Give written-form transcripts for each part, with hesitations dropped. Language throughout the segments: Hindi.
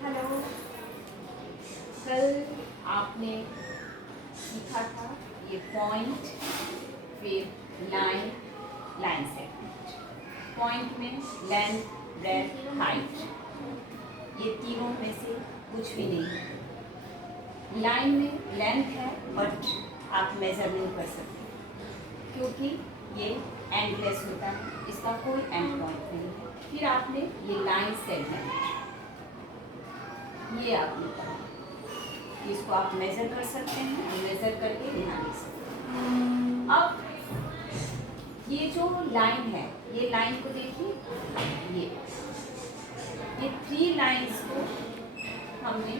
हेलो। कल आपने सीखा था ये पॉइंट, फिर लाइन, लाइन सेगमेंट। पॉइंट में लेंथ, ब्रेथ, हाइट, ये तीनों में से कुछ भी नहीं है। लाइन में लेंथ है बट आप मेजर नहीं कर सकते क्योंकि ये एंडलेस होता है, इसका कोई एंड पॉइंट नहीं है। फिर आपने ये लाइन सेगमेंट, ये आपने पढ़ा, इसको आप मेजर कर सकते हैं और मेजर करके यहाँ लिख सकते हैं। अब ये जो लाइन है, ये लाइन को देखिए, ये 3 लाइंस को हमने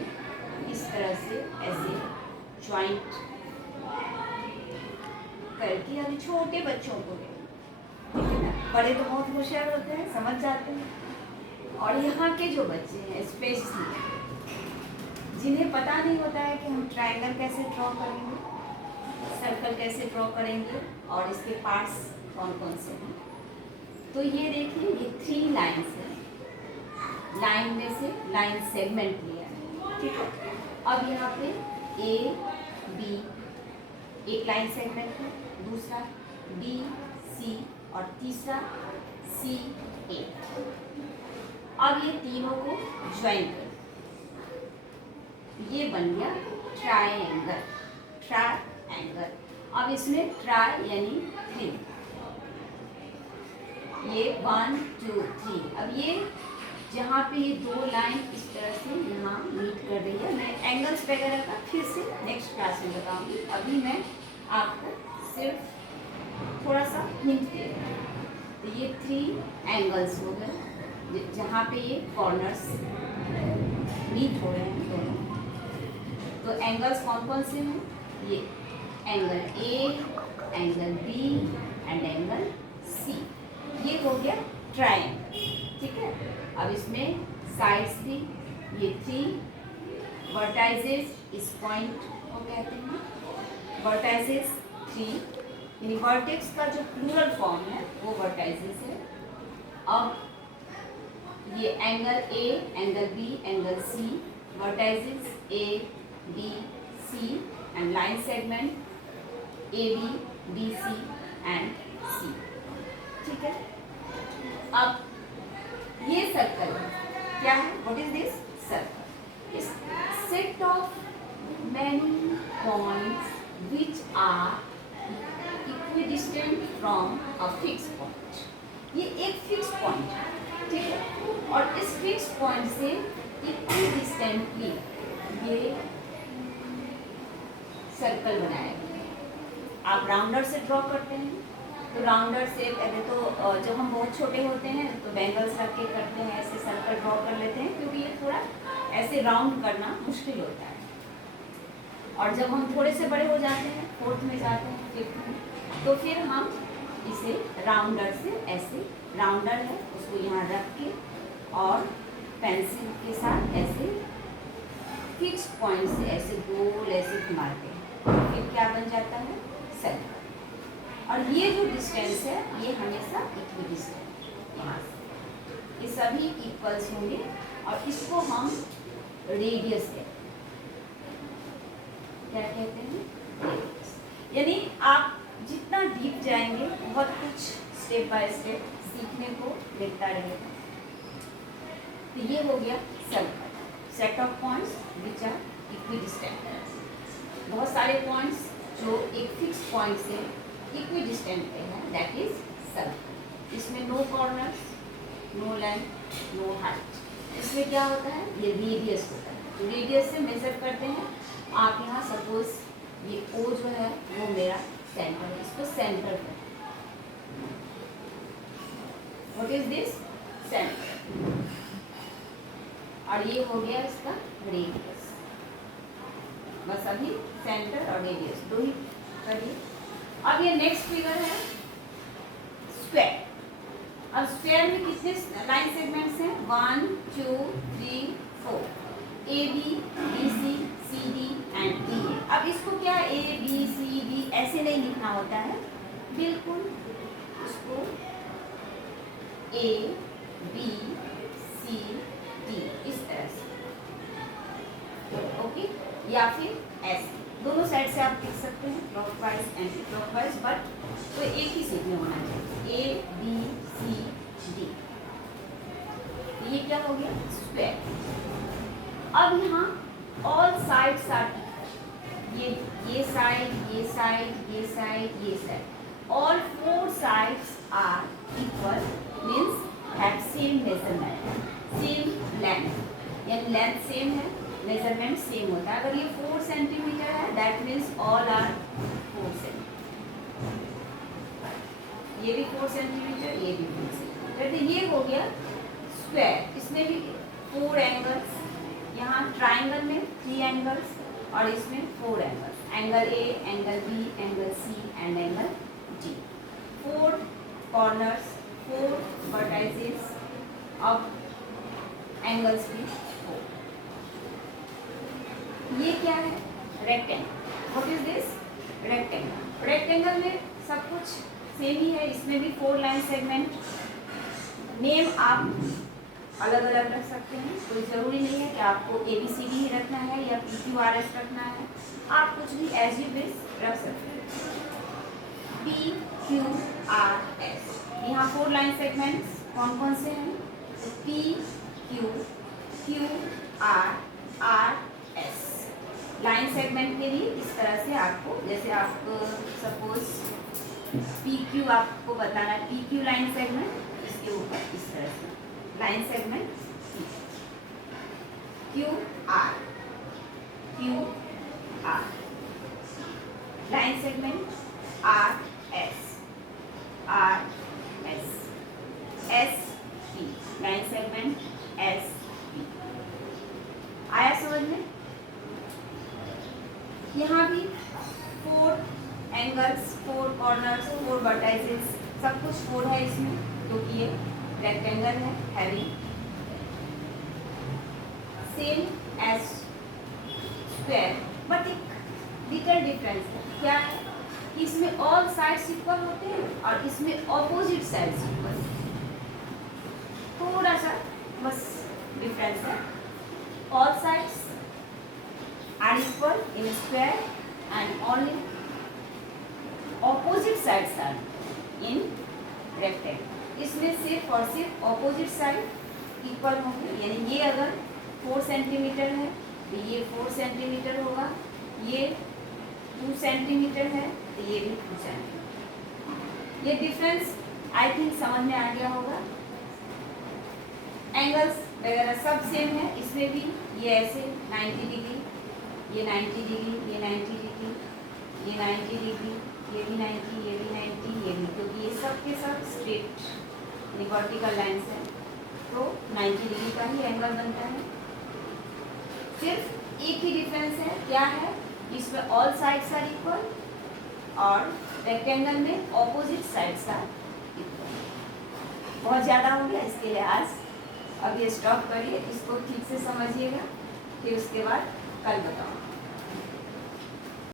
इस तरह से ऐसे ज्वाइंट करके, अभी छोटे बच्चों को ठीक है ना, बड़े तो बहुत होशियार होते हैं, समझ जाते हैं, और यहाँ के जो बच्चे हैं स्पेशली जिन्हें पता नहीं होता है कि हम ट्रायंगल कैसे ड्रॉ करेंगे, सर्कल कैसे ड्रॉ करेंगे और इसके पार्ट्स कौन कौन से हैं, तो ये देखिए ये 3 लाइन्स हैं। लाइन में से लाइन सेगमेंट लिया है, ठीक है। अब यहाँ पे ए बी एक लाइन सेगमेंट है, दूसरा बी सी और तीसरा सी ए। अब ये तीनों को ज्वाइन कर, ये बन गया ट्रायंगल, ट्रायंगल। अब इसमें ट्राई यानी 3, ये 1 2 3। अब ये जहाँ पे ये 2 लाइन इस तरह से यहाँ मीट कर रही है, मैं एंगल्स वगैरह का फिर से नेक्स्ट क्लास में बताऊंगी, अभी मैं आपको सिर्फ थोड़ा सा हिंट दे रही हूँ। तो ये 3 एंगल्स हो गए जहाँ पे ये कॉर्नर्स मीट हो रहे हैं दोनों। तो एंगल्स कौन कौन से हैं? ये angle A, angle B and angle C, ये हो गया ट्रायंगल, ठीक है। अब इसमें साइड्स भी ये 3 वर्टाइजेस, इस पॉइंट को कहते हैं वर्टाइजेस 3, यानी वर्टेक्स का जो प्लूरल फॉर्म है वो वर्टाइजेस है। अब ये angle A, angle B, angle C, vertices A B C and line segment A B B C and C, ठीक है। अब ये सर्कल क्या है? What is this circle? Is set of many points which are equidistant from a fix point. ये एक फिक्स पॉइंट है, ठीक है, और इस फिक्स पॉइंट से इक्विडिस्टेंटली ये सर्कल बनाया गया। आप राउंडर से ड्रॉ करते हैं तो राउंडर से पहले तो जब हम बहुत छोटे होते हैं तो बैंगल्स रख के करते हैं, ऐसे सर्कल ड्रॉ कर लेते हैं क्योंकि ये थोड़ा ऐसे राउंड करना मुश्किल होता है। और जब हम थोड़े से बड़े हो जाते हैं, 4th में जाते हैं, 5th में, तो फिर हम इसे राउंडर से, ऐसे राउंडर है उसको यहाँ रख के और पेंसिल के साथ ऐसे फिक्स पॉइंट से ऐसे गोल ऐसे घुमाते हैं, फिर क्या बन जाता है? सर्कल। और ये जो डिस्टेंस है ये हमेशा इक्विडिस्टेंट, यहाँ से ये सभी इक्वल्स होंगे और इसको हम रेडियस कहते हैं। क्या कहते हैं? रेडियस। यानी आप जितना डीप जाएंगे बहुत कुछ स्टेप बाय स्टेप सीखने को मिलता रहेगा। तो ये हो गया circle, set of points which are equidistant. बहुत सारे पॉइंट्स जो एक फिक्स पॉइंट से इक्विडिस्टेंट पे है, दैट इज सर्कल। इसमें no corners, no length, no height. इसमें क्या होता है? ये रेडियस होता है, तो रेडियस से मेजर करते हैं। आप यहाँ सपोज ये ओ जो है वो मेरा सेंटर है, इसको सेंटर है। What is this? सेंटर। और ये हो गया इसका रेडियस। बस अभी सेंटर और रेडियस दो ही करिए। अब ये नेक्स्ट फिगर है स्क्वायर। अब स्क्वायर में कितने लाइन सेगमेंट्स हैं? 1 2 3 4, A B B C C D and D A. अब इसको क्या ए बी सी डी ऐसे नहीं लिखना होता है, बिल्कुल इसको ए बी सी डी इस तरह से या फिर ऐसे, दोनों साइड से आप लिख सकते हैं, क्लॉकवाइज एंटी क्लॉकवाइज, बट तो एक ही शेप में होना चाहिए, ए बी सी डी। ये क्या हो गया? स्क्वायर। अब यहाँ ऑल साइड्स आर, ये साइड, ये साइड, ये साइड, ये side, all four sides are equal, means have same measurement, same length, यानी लेंथ सेम है, मेजरमेंट सेम होता है। अगर ये 4 सेंटीमीटर है, that means all are 4 centimetre, ये भी 4 सेंटीमीटर, ये भी 4 सेंटीमीटर। तो ये हो गया स्क्वायर। इसमें भी 4 एंगल्स, यहाँ ट्राइंगल में 3 एंगल्स और इसमें 4 angles, angle A, angle B, angle C and angle D. 4 corners, 4 vertices, अब एंगल्स भी 4। ये क्या है? Rectangle. What is this? Rectangle. Rectangle में सब कुछ सेम ही है, इसमें भी 4 लाइन सेगमेंट। नेम आप अलग अलग रख सकते हैं, कोई ज़रूरी नहीं है कि आपको ABCD ही रखना है या PQRS रखना है, आप कुछ भी एज यू विश रख सकते हैं। PQRS, यहाँ 4 लाइन सेगमेंट्स कौन कौन से हैं? तो PQ, QRS। लाइन सेगमेंट के लिए इस तरह से आपको, जैसे आप सपोज PQ आपको बताना है, PQ लाइन सेगमेंट, इसके ऊपर इस तरह से line segment QR, QR line segment RS, RS, SP line segment SP। आया समझ में? यहाँ भी 4 एंगल्स, 4 कॉर्नर्स, 4 वर्टाइसेस, सब कुछ 4 है इसमें, क्योंकि ये रेक्टेंगल है, have the same as square, but एक लिटिल डिफरेंस है। क्या है कि इसमें ऑल साइड्स इक्वल होते हैं और इसमें ऑपोजिट साइड्स इक्वल, थोड़ा सा बस डिफरेंस है। All sides are equal in square and only opposite sides are in rectangle. इसमें सिर्फ और सिर्फ ऑपोजिट साइड इक्वल होंगे, यानी ये अगर 4 सेंटीमीटर है तो ये 4 सेंटीमीटर होगा, ये 2 सेंटीमीटर है तो ये भी 2 सेंटीमीटर। ये डिफरेंस आई थिंक समझ में आ गया होगा। एंगल्स वगैरह सब सेम है, इसमें भी ये ऐसे 90 डिग्री, ये 90 डिग्री, ये 90 डिग्री, ये 90 डिग्री, ये भी 90, ये भी 90, ये भी, क्योंकि ये सब के सब स्ट्रेट वर्टिकल लाइन्स है, तो 90 डिग्री का ही एंगल बनता है। सिर्फ एक ही डिफरेंस है, क्या है? इसमें ऑल साइड्स आर इक्वल और रेक्टेंगल में ऑपोजिट साइड्स आर इक्वल। बहुत ज़्यादा हो गया, इसके लिए आज अब ये स्टॉप करिए, इसको ठीक से समझिएगा, फिर उसके बाद कल बताऊँ।